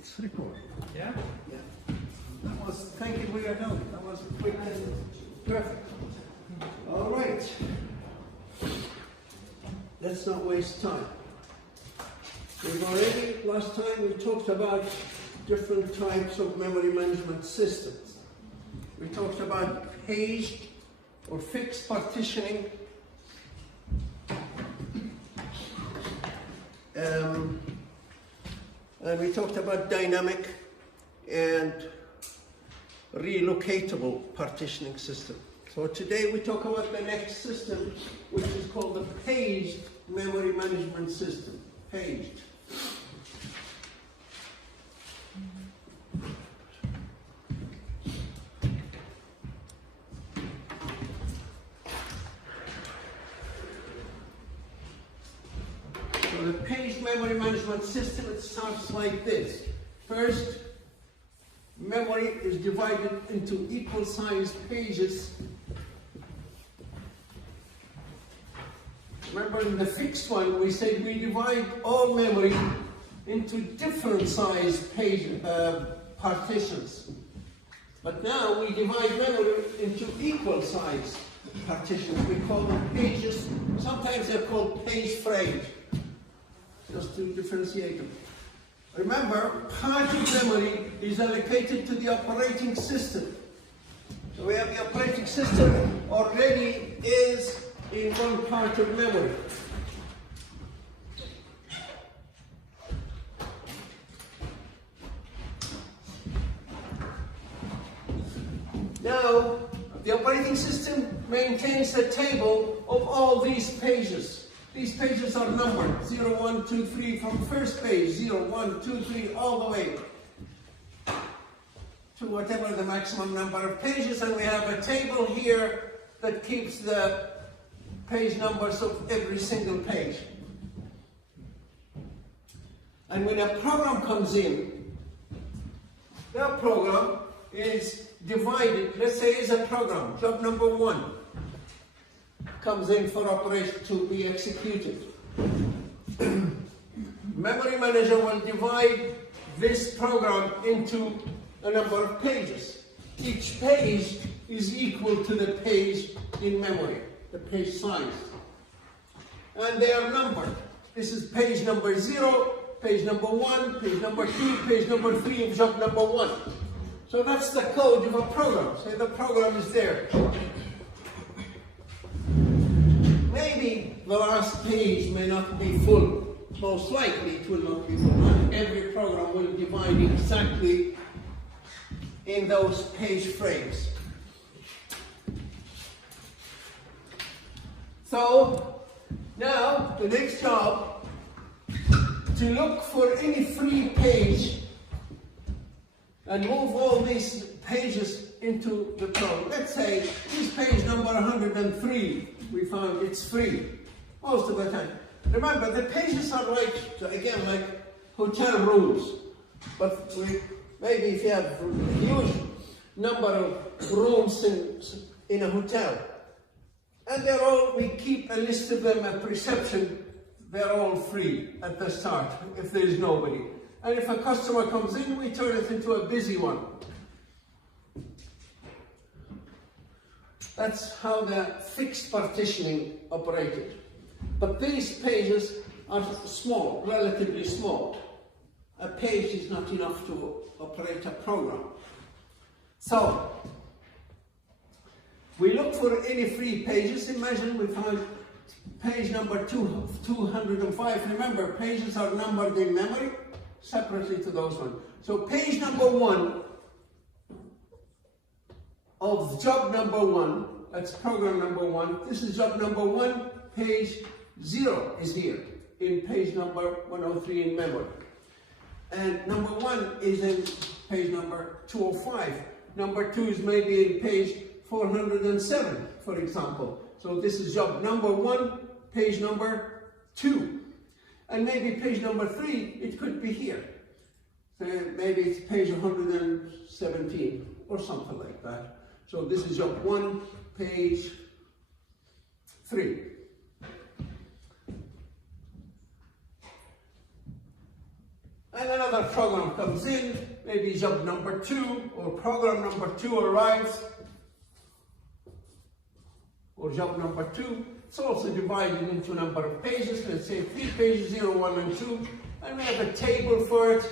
It's recording. Yeah? Yeah. That was, thank you for your help. That was quick and perfect. All right. Let's not waste time. We've already, last time we talked about different types of memory management systems. We talked about paged or fixed partitioning, and we talked about dynamic and relocatable partitioning system. So today we talk about the next system, which is called the paged memory management system. Paged. So the paged memory management system, it starts like this. First, memory is divided into equal sized pages. Remember in the fixed one, we said we divide all memory into different sized page partitions. But now we divide memory into equal sized partitions. We call them pages. Sometimes they're called page frames, just to differentiate them. Remember, part of memory is allocated to the operating system. So we have the operating system already is in one part of memory. Now, the operating system maintains a table of all these pages. These pages are numbered 0, 1, 2, 3 from first page 0, 1, 2, 3 all the way to whatever the maximum number of pages, and we have a table here that keeps the page numbers of every single page. And when a program comes in, that program is divided. Let's say it's a program, job number 1 comes in for operation to be executed. Memory manager will divide this program into a number of pages. Each page is equal to the page in memory, the page size. And they are numbered. This is page number 0, page number 1, page number 2, page number 3 of job number 1. So that's the code of a program. So the program is there. Maybe the last page may not be full. Most likely it will not be full. Not every program will divide exactly in those page frames. So now the next job, to look for any free page and move all these pages into the program. Let's say this page number 103, we found it's free most of the time. Remember, the pages are like, again, like hotel rooms. But maybe if you have a huge number of rooms in a hotel, and they're all, we keep a list of them at reception, they're all free at the start if there is nobody. And if a customer comes in, we turn it into a busy one. That's how the fixed partitioning operated. But these pages are small, relatively small. A page is not enough to operate a program. So, we look for any free pages. Imagine we found page number 205. Remember, pages are numbered in memory separately to those ones. So page number 1 of job number 1, that's program number 1. This is job number 1, page 0 is here in page number 103 in memory. And number 1 is in page number 205. Number 2 is maybe in page 407, for example. So this is job number 1, page number 2. And maybe page number 3, it could be here. So maybe it's page 117 or something like that. So this is job 1, page 3. and another program comes in, maybe job number 2, or program number 2 arrives, or job number 2. It's also divided into a number of pages, let's say 3 pages, 0, 1, and 2, and we have a table for it,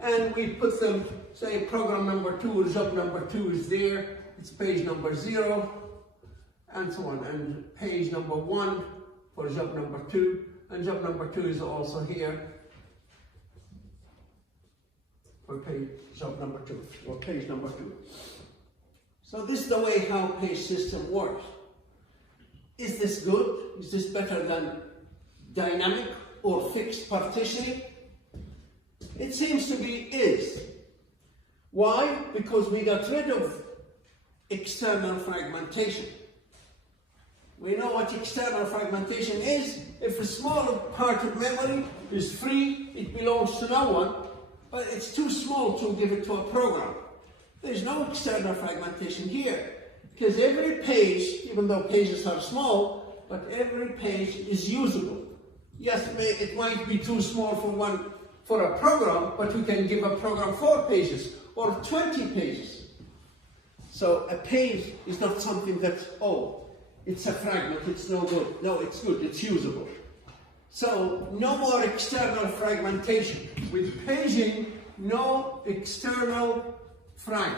and we put them, say program number 2 or job number 2 is there, it's page number 0, and so on, and page number 1 for job number 2, and job number 2 is also here for job number 2, or page number 2. So this is the way how page system works. Is this good? Is this better than dynamic or fixed partitioning? It seems to be is. Why? Because we got rid of external fragmentation. We know what external fragmentation is. If a small part of memory is free, it belongs to no one, but it's too small to give it to a program. There's no external fragmentation here, because every page, even though pages are small, but every page is usable. Yes, it might be too small for a program, but we can give a program 4 pages or 20 pages. So a page is not something that, oh, it's a fragment, it's no good. No, it's good, it's usable. So no more external fragmentation. With paging, no external frag.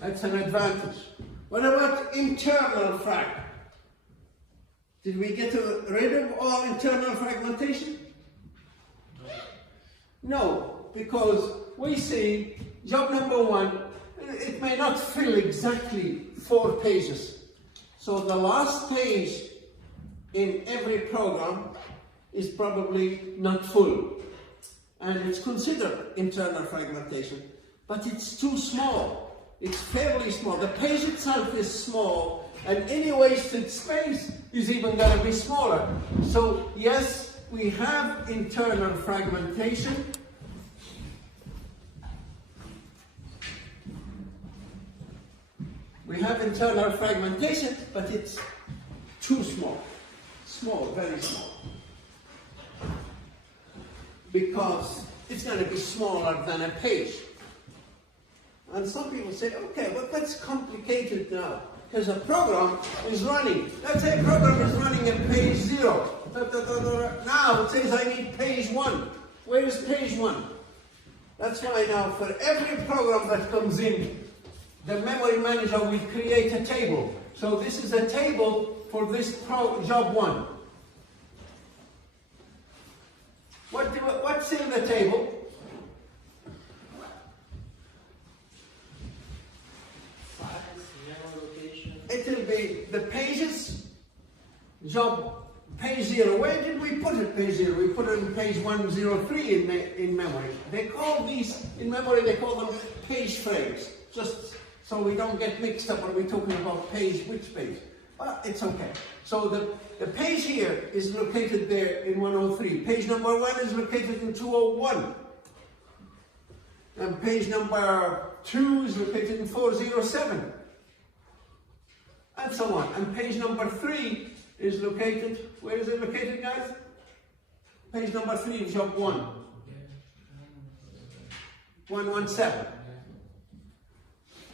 That's an advantage. What about internal frag? Did we get rid of all internal fragmentation? No, because we see job number 1, it may not fill exactly 4 pages. So the last page in every program is probably not full. And it's considered internal fragmentation, but it's too small. It's fairly small. The page itself is small, and any wasted space is even going to be smaller. So yes, we have internal fragmentation. We have internal fragmentation, but it's too small. Small, very small. Because it's going to be smaller than a page. And some people say, okay, but that's complicated now, because a program is running. Let's say a program is running at page 0. Now it says I need page 1. Where is page 1? That's why now for every program that comes in, the memory manager will create a table. So this is a table for this job 1. What's in the table? It will be the pages, page 0. Where did we put it, page 0? We put it in page 103 in memory. They call these, in memory, they call them page frames. Just so we don't get mixed up when we're talking about page, which page. But it's okay. So the page here is located there in 103. Page number 1 is located in 201. And page number 2 is located in 407. And so on. And page number 3 is located, where is it located, guys? Page number 3 is job 1. 117.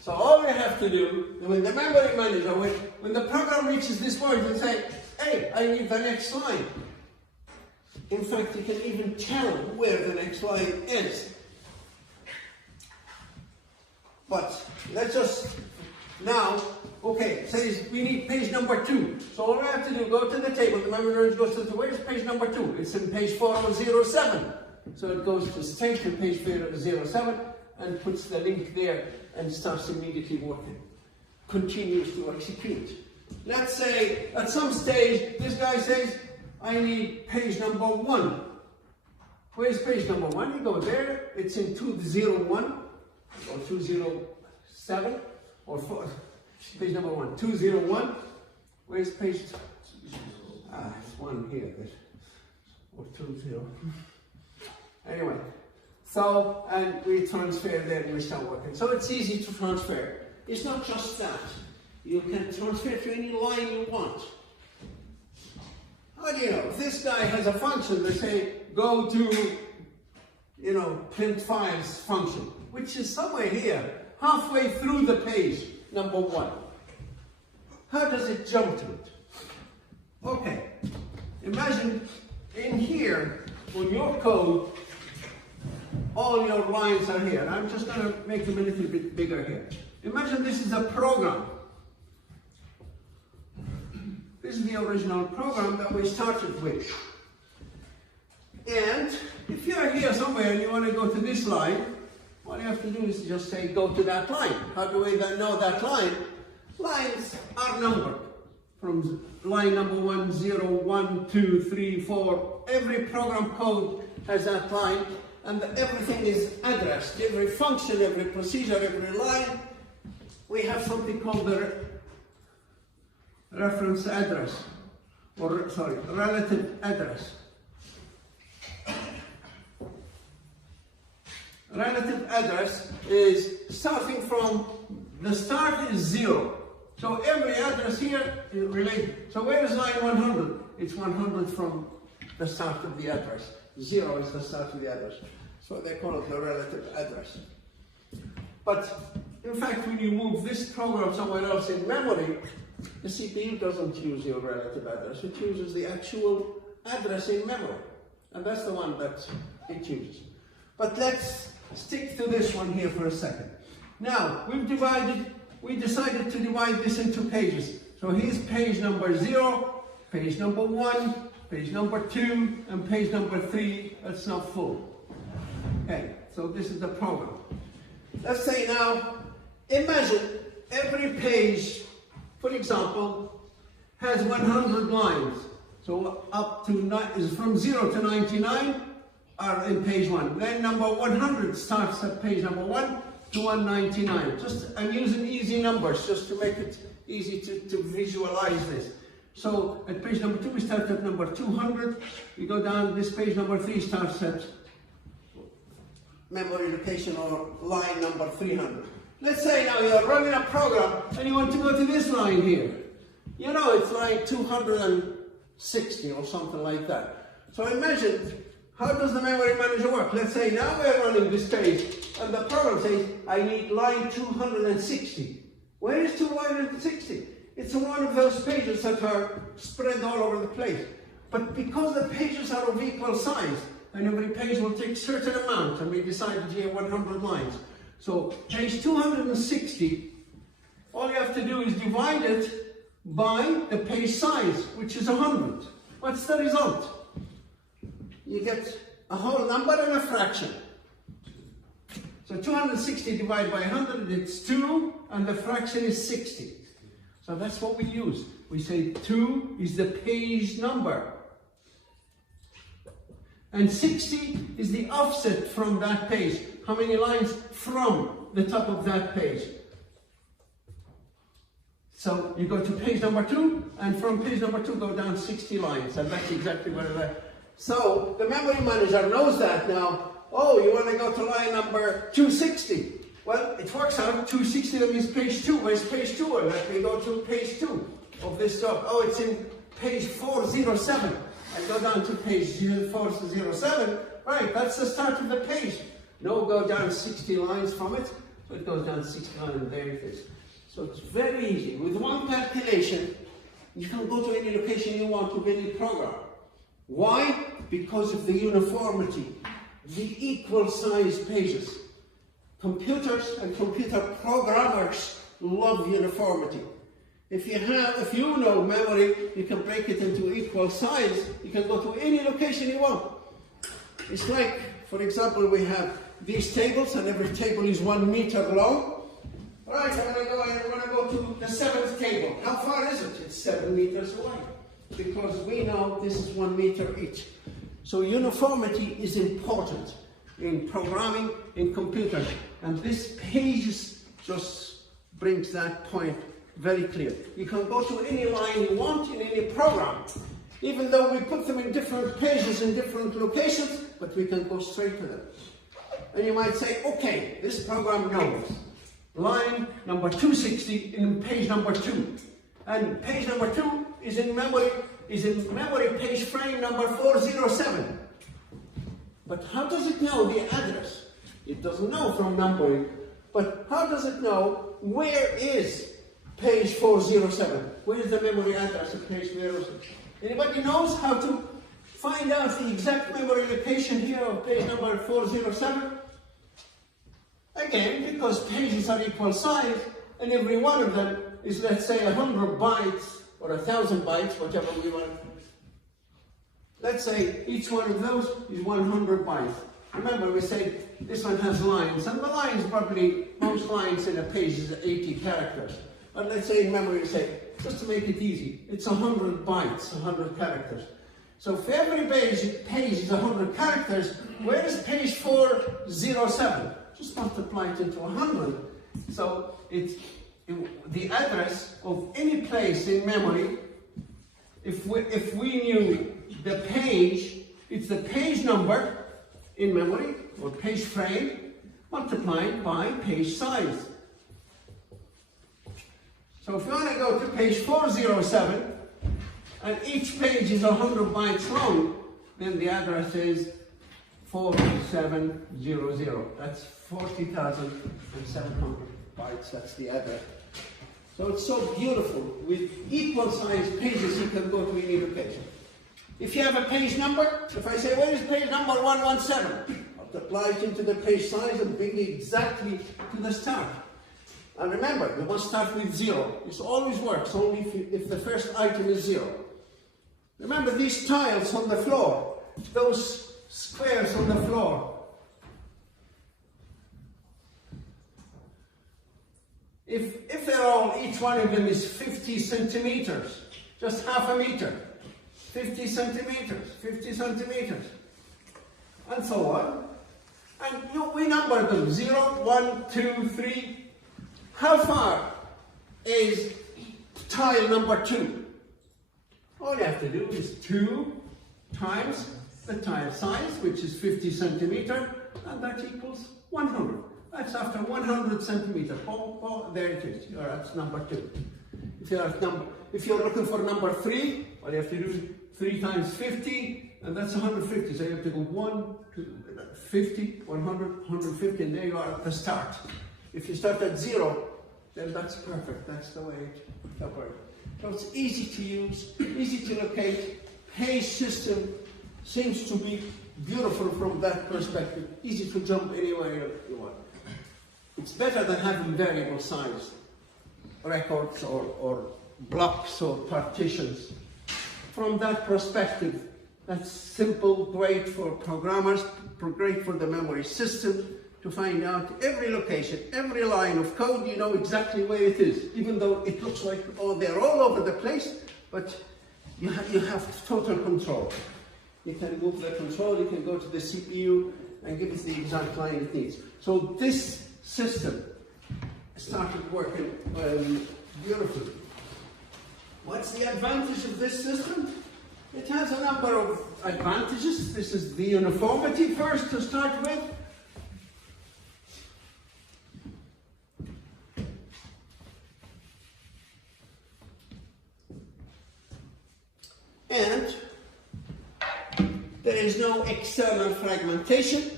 So all we have to do, when the memory manager, when the program reaches this point and say, hey, I need the next line. In fact, you can even tell where the next line is. But let's just now, okay, it says we need page number 2. So all we have to do, go to the table, the memory manager goes to where's page number 2? It's in page 407. So it goes to straight to page 407 and puts the link there and starts immediately working. Continues to execute. Let's say at some stage this guy says, I need page number 1. Where's page number 1? You go there, it's in 201 or 207 or 4. Page number 1, 201. Where's page? It's 1 here, or 20. Anyway. So, and we transfer there and we start working. So it's easy to transfer. It's not just that. You can transfer to any line you want. How do you know? If this guy has a function, they say, go to print files function, which is somewhere here, halfway through the page, number 1. How does it jump to it? Okay, imagine in here, on your code, all your lines are here. I'm just going to make them a little bit bigger here. Imagine this is a program. This is the original program that we started with. And if you're here somewhere and you want to go to this line, all you have to do is just say, go to that line. How do we then know that line? Lines are numbered. From line number 1, 0, 1, 2, 3, 4. Every program code has that line, and everything is addressed. Every function, every procedure, every line, we have something called the reference address, or sorry, relative address. Relative address is starting from, the start is 0. So every address here is related. So where is line 100? It's 100 from the start of the address. 0 is the start of the address. So they call it the relative address. But in fact, when you move this program somewhere else in memory, the CPU doesn't use your relative address. It uses the actual address in memory. And that's the one that it uses. But let's stick to this one here for a second. Now, we decided to divide this into pages. So here's page number 0, page number 1, page number 2, and page number 3. That's not full. Okay, so this is the program. Let's say now, imagine every page, for example, has 100 lines. So up to is from 0 to 99 are in page 1. Then number 100 starts at page number 1 to 199. I'm using easy numbers just to make it easy to visualize this. So at page number 2 we start at number 200. We go down, this page number 3 starts at memory location or line number 300. Let's say now you're running a program and you want to go to this line here. It's line 260 or something like that. So imagine, how does the memory manager work? Let's say now we're running this page and the program says, I need line 260. Where is 260? It's on one of those pages that are spread all over the place. But because the pages are of equal size, and every page will take a certain amount, and we decided here 100 lines. So page 260, all you have to do is divide it by the page size, which is 100. What's the result? You get a whole number and a fraction. So 260 divided by 100, it's 2, and the fraction is 60. So that's what we use. We say 2 is the page number. And 60 is the offset from that page. How many lines from the top of that page? So you go to page number 2, and from page number 2 go down 60 lines, and that's exactly what it is. So the memory manager knows that now. Oh, you want to go to line number 260. Well, it works out, 260, that means page 2. Where's page 2? And let me go to page 2 of this job. Oh, it's in page 407. I go down to page 407. Right, that's the start of the page. No, go down 60 lines from it. So it goes down 60 lines, and there it is. So it's very easy. With one calculation, you can go to any location you want with any program. Why? Because of the uniformity, the equal size pages. Computers and computer programmers love uniformity. If you know memory, you can break it into equal size. You can go to any location you want. It's like, for example, we have these tables, and every table is 1 meter long. All right, I want to go to the 7th table. How far is it? It's 7 meters away. Because we know this is 1 meter each. So uniformity is important in programming, in computers. And this page just brings that point very clear. You can go to any line you want in any program, even though we put them in different pages in different locations, but we can go straight to them. And you might say, okay, this program knows line number 260 in page number 2. And page number 2 is in memory page frame number 407. But how does it know the address? It doesn't know from numbering, but how does it know where is page 407? Where is the memory address of page 407? Anybody knows how to find out the exact memory location here of page number 407? Again, because pages are equal size, and every one of them is, let's say, 100 bytes or 1,000 bytes, whatever we want. Let's say each one of those is 100 bytes. Remember, we said this one has lines, and the lines probably, most lines in a page is 80 characters. But let's say in memory, we say, just to make it easy, it's 100 bytes, 100 characters. So for every page is 100 characters, where is page 407? Just multiply it into 100. So the address of any place in memory, if we knew the page, it's the page number in memory, or page frame, multiplied by page size. So if you want to go to page 407, and each page is 100 bytes long, then the address is 4700. That's 40,700 bytes, that's the address. So it's so beautiful. With equal size pages, you can go to any location. If you have a page number, if I say, where is page number 117? Multiply it into the page size and bring it exactly to the start. And remember, you must start with 0. This always works, only if the first item is 0. Remember these tiles on the floor, those squares on the floor. If they're all, each one of them is 50 centimeters, just half a meter, 50 centimeters, 50 centimeters, and so on. And we number them, 0, 1, 2, 3. How far is tile number 2? All you have to do is 2 times the tile size, which is 50 centimeter, and that equals 100. That's after 100 centimeters. Oh, there it is. That's number 2. If you're looking for number 3, all you have to do is 3 times 50, and that's 150. So you have to go 1, 2, 50, 100, 150, and there you are at the start. If you start at 0, then that's perfect. That's the way it works. So it's easy to use, easy to locate. Page system seems to be beautiful from that perspective. Easy to jump anywhere you want. It's better than having variable size records or blocks or partitions. From that perspective, that's simple, great for programmers, great for the memory system to find out every location, every line of code. You know exactly where it is, even though it looks like, oh, they're all over the place, but you have total control. You can move the control, you can go to the CPU and give it the exact line it needs. So this system started working beautifully. What's the advantage of this system? It has a number of advantages. This is the uniformity first to start with. And there is no external fragmentation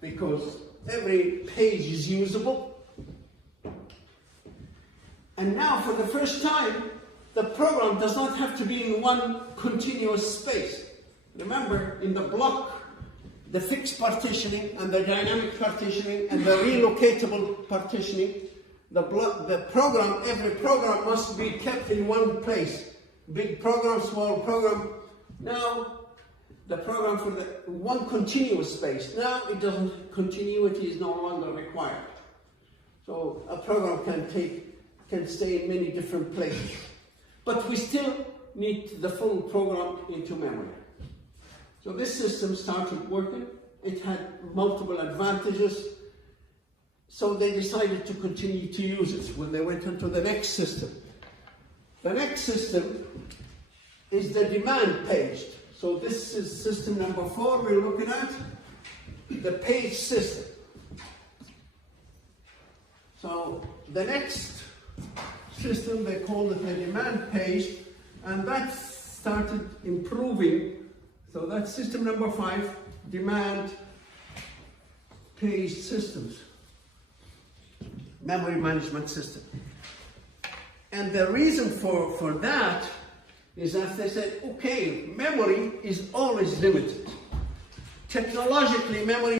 because every page is usable. And now for the first time, the program does not have to be in one continuous space. Remember, in the block, the fixed partitioning and the dynamic partitioning and the relocatable partitioning, every program must be kept in one place. Big program, small program. Now, the program for the one continuous space. Now it doesn't, continuity is no longer required. So a program can stay in many different places. But we still need the full program into memory. So this system started working. It had multiple advantages. So they decided to continue to use it when they went into the next system. The next system is the demand paged. So this is system number 4 we're looking at, the page system. So the next system, they called it the demand page, and that started improving. So that's system number 5. demand page systems, memory management system. And the reason for that is that they said, okay, memory is always limited. Technologically, memory